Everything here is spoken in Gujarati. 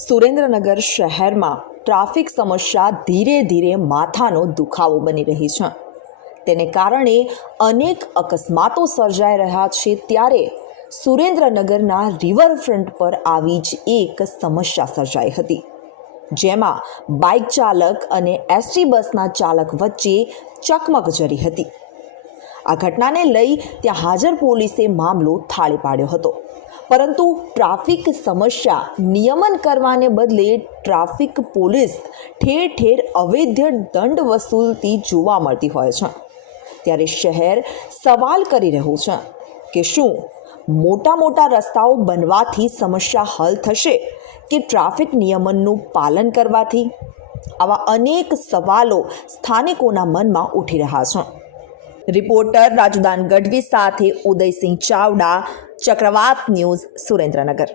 સુરેન્દ્રનગર શહેરમાં ટ્રાફિક સમસ્યા ધીરે ધીરે માથાનો દુખાવો બની રહી છે. તેને કારણે અનેક અકસ્માતો સર્જાઈ રહ્યા છે. ત્યારે સુરેન્દ્રનગરના રિવરફ્રન્ટ પર આવી જ એક સમસ્યા સર્જાઈ હતી, જેમાં બાઇક ચાલક અને એસટી બસના ચાલક વચ્ચે ચકમક જરી હતી. આ ઘટનાને લઈ ત્યાં હાજર પોલીસે મામલો થાળે પાડ્યો હતો, પરંતુ ટ્રાફિક સમસ્યા નિયમન કરવાને બદલે ટ્રાફિક પોલીસ ઠેર ઠેર અવૈધ દંડ વસૂલતી જોવા મળતી હોય છે. ત્યારે શહેર સવાલ કરી રહ્યું છે કે શું મોટા મોટા રસ્તાઓ બનવાથી સમસ્યા હલ થશે કે ટ્રાફિક નિયમનનું પાલન કરવાથી? આવા અનેક સવાલો સ્થાનિકોના મનમાં ઉઠી રહ્યા છે. રિપોર્ટર રાજુદાન ગઢવી સાથે ઉદયસિંહ ચાવડા, ચક્રવાત ન્યૂઝ, સુરેન્દ્રનગર.